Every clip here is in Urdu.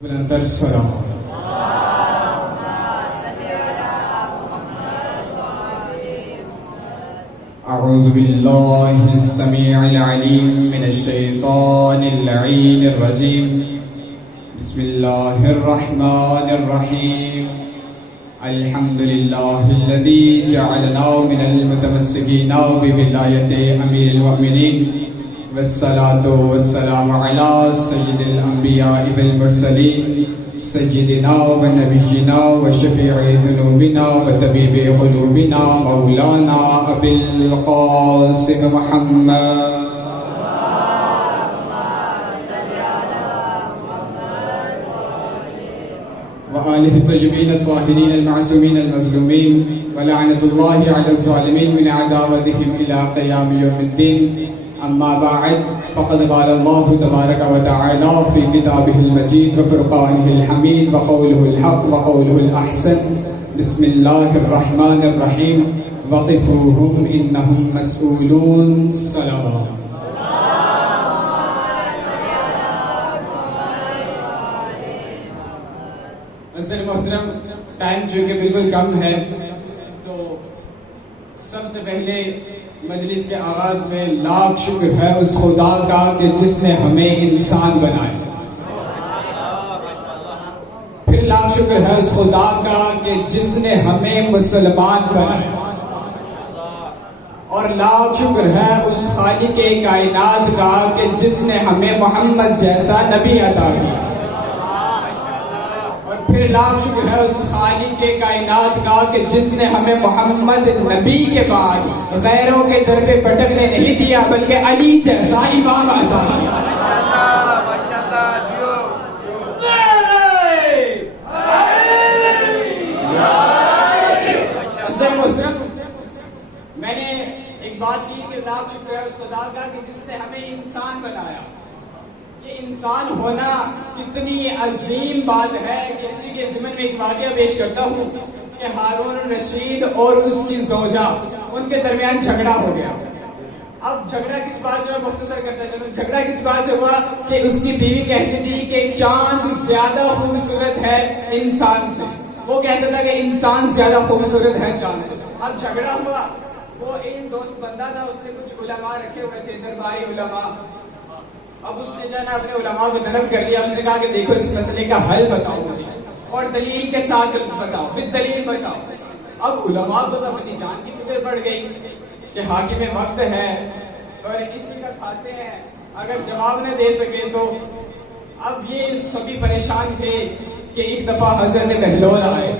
السلام أعوذ بالله السميع العليم من الشيطان اللعين الرجيم بسم الله الرحمن الرحيم الحمد لله الذي جعلنا من المتمسكين بولاية أمير المؤمنين والصلاة والسلام على سيد الأنبياء والمرسلين سيدنا ونبينا وشفيع ذنوبنا وطبيب قلوبنا مولانا أبي القاسم محمد وآله الطيبين الطاهرين المعصومين المظلومين ولعنة الله على الظالمين من عداوتهم إلى قيام يوم الدين. أما بعد فقد قال الله تبارك وتعالى في كتابه المجيد وفرقانه الحميد وقوله الحق وقوله الأحسن بسم الله الرحمن الرحيم وقفوهم إنهم مسؤولون. سلام. عزیز محترم، ٹائم چونکہ بالکل کم ہے تو سب سے پہلے مجلس کے آغاز میں لاکھ شکر ہے اس خدا کا کہ جس نے ہمیں انسان بنایا. پھر لاکھ شکر ہے اس خدا کا کہ جس نے ہمیں مسلمان بنایا. اور لاکھ شکر ہے اس خالق کائنات کا کہ جس نے ہمیں محمد جیسا نبی عطا کیا. پھر لاکھ شکر ہے اس خالق کائنات کا کہ جس نے ہمیں محمد نبی کے بعد غیروں کے در پہ بھٹکنے نہیں دیا بلکہ علی جیسا امام عطا کیا. میں نے ایک بات کی کہ لاکھ شکر ہے اس خدا کا کہ جس نے ہمیں انسان بنایا. یہ انسان ہونا کتنی عظیم بات ہے کہ اسی کے ضمن میں ایک واقعہ پیش کرتا ہوں کہ ہارون الرشید اور اس کی زوجہ ان کے درمیان جھگڑا ہو گیا. اب جھگڑا کس بات سے مختصر کرتا چلوں. جھگڑا کس بات سے ہوا کہ اس کی بیوی کہتی تھی کہ چاند زیادہ خوبصورت ہے انسان سے. وہ کہتا تھا کہ انسان زیادہ خوبصورت ہے چاند سے. اب جھگڑا ہوا. وہ ایک دوست بندہ تھا, اس نے کچھ علماء رکھے ہوئے تھے, درباری علماء. اب اس نے جو ہے نا اپنے علماء کو طلب کر لیا. اس نے کہا کہ دیکھو اس مسئلے کا حل بتاؤ مجھے اور دلیل کے ساتھ بتاؤ, بالدلیل بتاؤ. اب علماء کو تو اپنی جان کی فکر پڑ گئی کہ حاکم وقت ہے اور اسی کا کھاتے ہیں, اگر جواب نہ دے سکے تو. اب یہ سبھی پریشان تھے کہ ایک دفعہ حضرت بہلول آئے.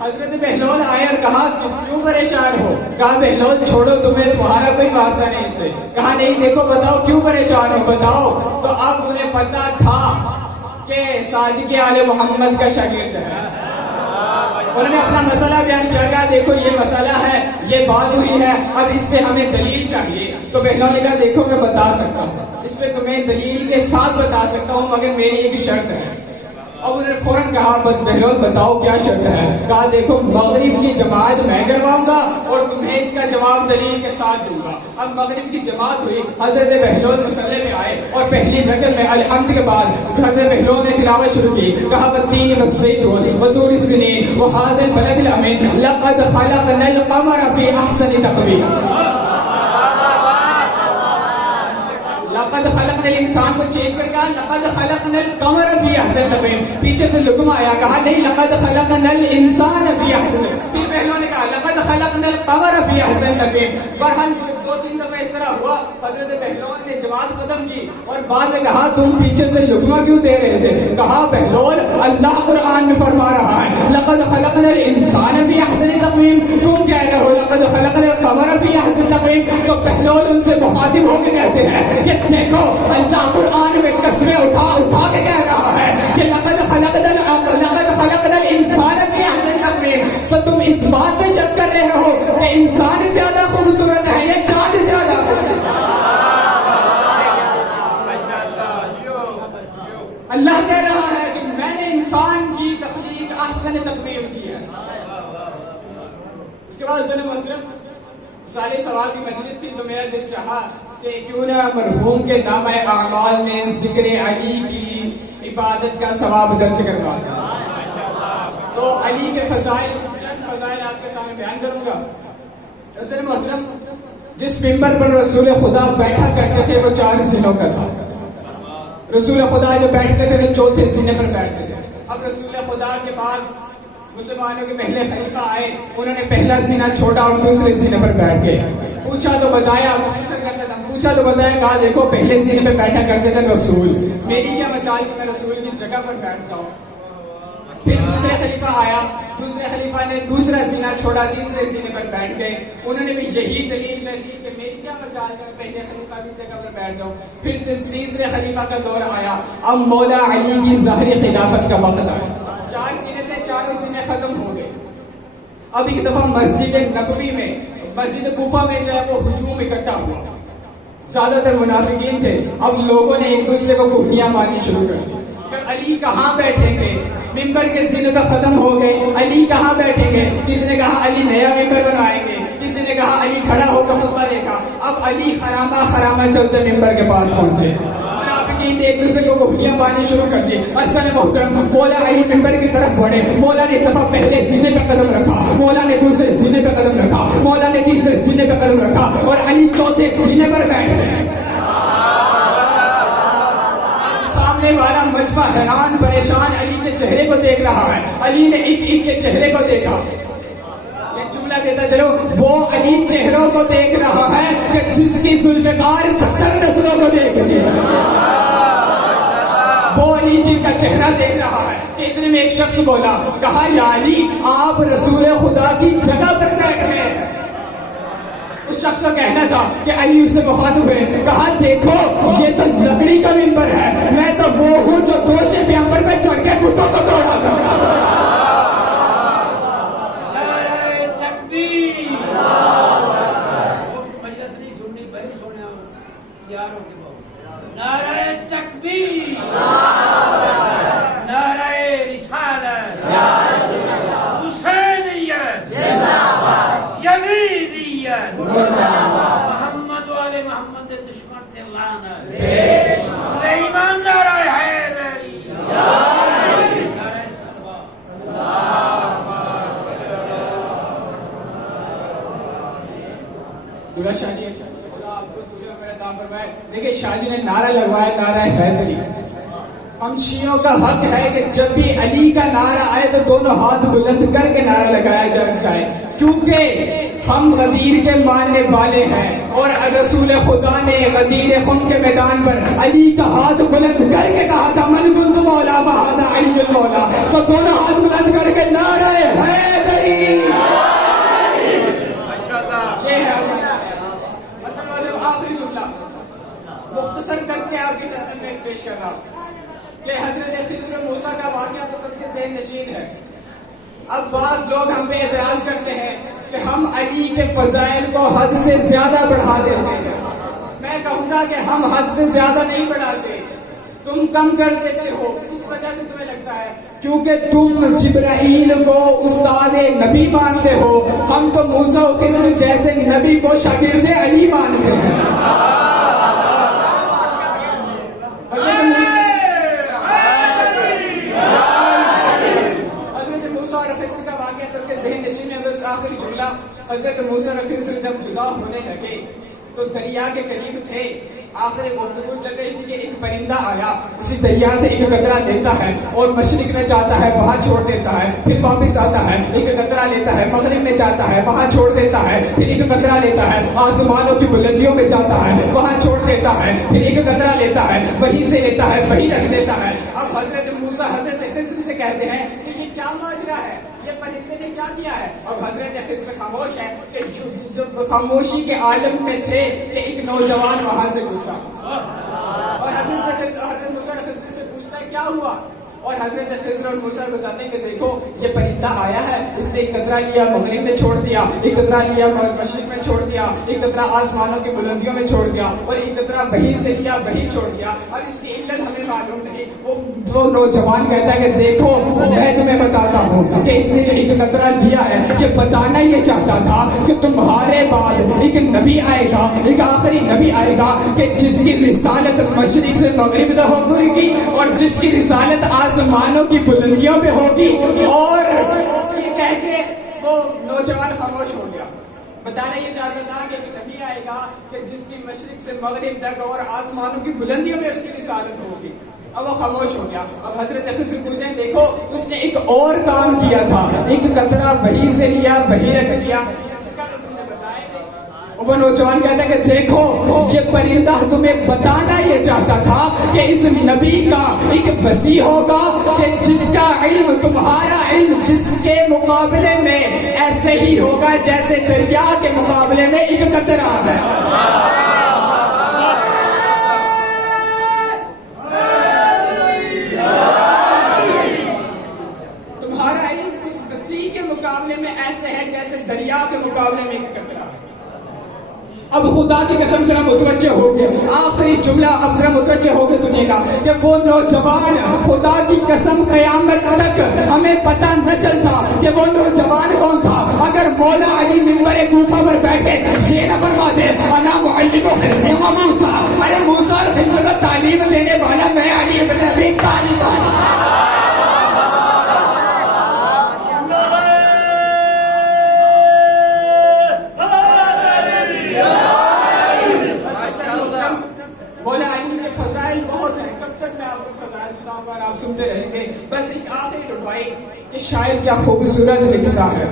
حضرت بہلول آئے اور کہا تم کیوں پریشان ہو؟ کہا بہلول چھوڑو, تمہیں تمہارا کوئی واسطہ نہیں اس سے. کہا نہیں دیکھو بتاؤ کیوں پریشان ہو, بتاؤ. تو اب انہیں پتا تھا کہ صادق آل محمد کا شاگرد ہے. انہوں نے اپنا مسئلہ بیان کیا. کہا دیکھو یہ مسئلہ ہے, یہ بات ہوئی ہے, اب اس پہ ہمیں دلیل چاہیے. تو بہلول نے کہا دیکھو میں بتا سکتا ہوں, اس پہ تمہیں دلیل کے ساتھ بتا سکتا ہوں, مگر میری ایک شرط ہے. اب انہوں نے فوراً کہا بہلول بتاؤ کیا شرط ہے؟ کہا دیکھو مغرب کی جماعت میں کرواؤں گا اور تمہیں اس کا جواب دلیل کے ساتھ دوں گا. اب مغرب کی جماعت ہوئی. حضرت بہلول مصلی میں آئے اور پہلی رکعت میں الحمد کے بعد حضرت بہلول نے تلاوت شروع کی. کہا والتین والزیتون وطور السنین وہذا البلد الامین لقد خلقنا القمر فی احسن تقویم. لقد خلقنا الانسان کو چینج کر کہا لقد خلقنا القمر فی احسن تقویم. پیچھے سے لقمہ آیا, کہا نہیں لقد خلقنا الانسان فی احسن تقویم. پھر بہنوں نے کہا لقد خلقنا القمر فی احسن تقویم. بہرحال دو تین دفعہ اس طرح ہوا. حضرت بہلول نے جماعت ختم کی اور بعد میں کہا تم پیچھے سے لقمہ کیوں دے رہے تھے؟ کہا بہلول اللہ قرآن میں فرما رہا ہے لقد خلقنا الانسان فی احسن تقویم, تم کہہ رہے ہو لقد خلقنا القمر فی احسن تقویم. تو بہلول ان سے مخاطب ہو کے کہتے ہیں کہ دیکھو اللہ قرآن میں قسمیں اٹھا کے کہہ رہا ہے کہ لقد خلقنا الانسان فی احسن تقویم. تو تم اس بات پہ شک کر رہے ہو کہ انسان زیادہ خوبصورت ہے یا چاند زیادہ خوبصورت ہے؟ اللہ کہہ رہا ہے کہ میں نے انسان کی تخلیق احسن تقویم کی ہے. اس کے بعد محترم سارے سوال کی مجلس تھی. تو میرا دل چاہا کہ کیوں نہ مرحوم کے نامہ اعمال میں ذکر علی کی عبادت کا ثواب درج کروا دیں. تو علی کے فضائل، چند فضائل آپ کے سامنے بیان کروں گا. حضرت محترم، جس ممبر پر رسول خدا بیٹھا کرتے تھے وہ 4 زینوں کا تھا. رسول خدا جو بیٹھتے تھے تو 4تھے زینے پر بیٹھتے تھے. اب رسول خدا کے بعد مسلمانوں کے پہلے خلیفہ آئے، انہوں نے پہلا زینہ چھوڑا اور دوسرے زینے پر بیٹھ گئے. پوچھا تو بتایا، کہا دیکھو پہلے زینے پہ بیٹھا کرتے تھے رسول، میری کیا مجال کہ میں رسول کی جگہ پر بیٹھ جاؤں. پھر دوسرے خلیفہ آیا، دوسرے خلیفہ نے دوسرا زینہ چھوڑا، تیسرے زینے پر بیٹھ گئے. انہوں نے بھی یہی دلیل دی کہ میری کیا مجال کہ میں پہلے خلیفہ کی جگہ پر بیٹھ جاؤں. پھر تیسرے خلیفہ کا دور آیا، اب مولا علی کی ظاہری خلافت کا وقت آیا. 4 زینے تھے، 4 زینے ختم ہو گئے. اب ایک دفعہ مسجد نبوی میں، مسجد کوفہ میں جو ہے وہ ہجوم اکٹھا ہوا. زیادہ تر منافقین تھے. اب لوگوں نے ایک دوسرے کو گھوڑیاں مارنی شروع کر دی کہ علی کہاں بیٹھیں گے، ممبر کے زینے تو ختم ہو گئے، علی کہاں بیٹھیں گے. کسی نے کہا علی نیا ممبر بنائیں گے، کسی نے کہا علی کھڑا ہو کر خطبہ دیکھا. اب علی خرامہ چلتے ممبر کے پاس پہنچے. منافقین نے ایک دوسرے کو گھوڑیاں مارنی شروع کر دی. حسن محترم، مولا علی ممبر کی طرف بڑھے. مولا نے ایک دفعہ پہلے زینے پہ قدم رکھا، مولا نے دوسرے زینے پہ قدم رکھا، مولا نے تیسرے زینے پہ قدم رکھا اور علی 4تھے زینے پر بیٹھ گئے. سامنے والا مجمع حیران پریشان علی کے چہرے کو دیکھ رہا ہے. علی نے ایک کے چہرے کو دیکھا. ایک جملہ دیتا چلو، وہ علی چہروں کو دیکھ رہا ہے کہ جس کی ذوالفقار 70 نسلوں کو دیکھ رہی ہے. وہ علی جی کا چہرہ دیکھ رہا ہے. اتنے میں ایک شخص بولا، کہا یا علی آپ رسول خدا کی جگہ پر بیٹھے. اس شخص کا کہنا تھا کہ علی اسے بہت ہوئے. کہا دیکھو یہ تو لکڑی کا ممبر ہے، میں تو وہ ہوں جو 2 سے پیامبر پہ چڑھ کے گھٹوں کو توڑا تھا. نعرہ تکبیر، نعرہ رسالت، حسینیت، یزیدیت، محمد والے محمد دشمن سے لعنت، سلیمان نعرہ حیدری، نعرہ دیکھیں شاہ جی نے نعرہ لگوایا، نعرہ حیدری. ہم شیعوں کا حق ہے کہ جب بھی علی کا نعرہ آئے تو دونوں ہاتھ بلند کر کے نعرہ لگایا جائے، کیونکہ ہم غدیر کے ماننے والے ہیں اور رسول خدا نے غدیر خم کے میدان پر علی کا ہاتھ بلند کر کے کہا تھا من کنت مولا فہذا علی المولا. تو دونوں ہاتھ بلند کر کے نعرہ حیدری. آخری جملہ مختصر کر کے آپ کی خدمت میں پیش کر رہا ہوں کہ حضرت خضر موسیٰ کا واقعہ تو سب کے ذہن نشین ہے. اب بعض لوگ ہم پہ اعتراض کرتے ہیں کہ ہم علی کے فضائل کو حد سے زیادہ بڑھا دیتے ہیں. میں کہوں گا کہ ہم حد سے زیادہ نہیں بڑھاتے، تم کم کر دیتے ہو. اس وجہ سے تمہیں لگتا ہے کیونکہ تم جبرائیل کو استاد نبی مانتے ہو، ہم تو موسیٰ و خضر جیسے نبی کو شاگرد علی مانتے ہیں. حضرت موسیٰ اور خضر کا واقعہ سب کے ذہن نشین ہے. بس آخری جملہ، حضرت موسیٰ اور خضر جب جدا ہونے لگے تو دریا کے قریب تھے. آخر گفتگو چل رہی تھی کہ ایک پرندہ آیا، اسی دریا سے ایک قطرہ لیتا ہے اور مشرق میں جاتا ہے، وہاں چھوڑ دیتا ہے، پھر واپس آتا ہے، ایک قطرہ لیتا ہے، مغرب میں جاتا ہے، وہاں چھوڑ دیتا ہے، پھر ایک قطرہ لیتا ہے، آسمانوں کی بلندیوں میں جاتا ہے، وہاں چھوڑ دیتا ہے، پھر ایک قطرہ لیتا ہے، وہیں سے لیتا ہے، وہیں رکھ دیتا ہے. اب حضرت موسیٰ حضرت خضر سے کہتے ہیں کہ یہ کیا ماجرا ہے، یہ پرندے نے کیا کیا ہے؟ اور حضرت خضر خاموش ہے کہ جو خاموشی کے عالم میں تھے کہ ایک نوجوان وہاں سے گزرا اور حضرت موسیٰ خضر سے پوچھتا ہے کیا ہوا؟ اور حضرت خضر اور موسیٰ کو چاہتے ہیں کہ دیکھو یہ پرندہ آیا ہے، اس نے ایک قطرہ لیا مغرب میں چھوڑ دیا، ایک قطرہ لیا مشرق میں چھوڑ دیا، ایک قطرہ آسمانوں کی بلندیوں میں چھوڑ دیا، اور ایک قطرہ وہی سے لیا وہی چھوڑ دیا. اب اس کی علت ہمیں معلوم نہیں. وہ نوجوان کہتا ہے کہ دیکھو میں تمہیں بتاتا ہوں کہ اس نے جو ایک قطرہ لیا ہے یہ بتانا یہ چاہتا تھا کہ تمہارے بعد ایک نبی آئے گا، ایک آخری نبی آئے گا کہ جس کی رسالت مشرق سے مغرب تک ہوگی اور جس کی رسالت آسمانوں کی بلندیوں پہ ہوگی. اور یہ کہہ کے وہ نوجوان خاموش ہو گیا. بتانا یہ چاہتا تھا کہ ایک نبی آئے گا کہ جس کی مشرق سے مغرب تک اور آسمانوں کی بلندیوں میں اس کی رسالت ہوگی. اب وہ خاموش ہو گیا. اب حضرت خضر پوچھتے ہیں دیکھو اس نے ایک اور کام کیا تھا، ایک قطرہ وہی سے لیا وہی رکھ دیا، اس کا تو تم نے بتایا نہیں. وہ نوجوان کہتا ہے کہ دیکھو یہ پرندہ تمہیں بتانا یہ چاہتا تھا کہ اس نبی کا ایک وسیع ہوگا کہ جس کا علم تمہارا علم جس کے مقابلے میں ایسے ہی ہوگا جیسے دریا کے مقابلے میں ایک قطرہ ہے. تمہارا علم اس وسیع کے مقابلے میں ایسے ہے جیسے دریا کے مقابلے میں ایک قطرہ ہے. اب خدا کی قسم ذرا متوجہ ہو گئے، آخری جملہ اب ذرا متوجہ ہو کے سنیے گا کہ وہ نوجوان خدا کی قسم قیامت تک ہمیں پتہ نہ چلتا کہ وہ نوجوان کون تھا اگر مولا علی منبر کوفہ پر بیٹھے یہ نہ فرما دے انا معلم خضر و موسیٰ، ارے موسیٰ اور خضر کو تعلیم دینے والا میں علی ابن ابی طالب. مولا علی کے فضائل بہت ہیں، کب تک میں آپ کو فضائل سناؤں گا اور آپ سنتے رہیں گے. بس ایک آخری رفائی کہ شاعر کیا خوبصورت لکھتا ہے.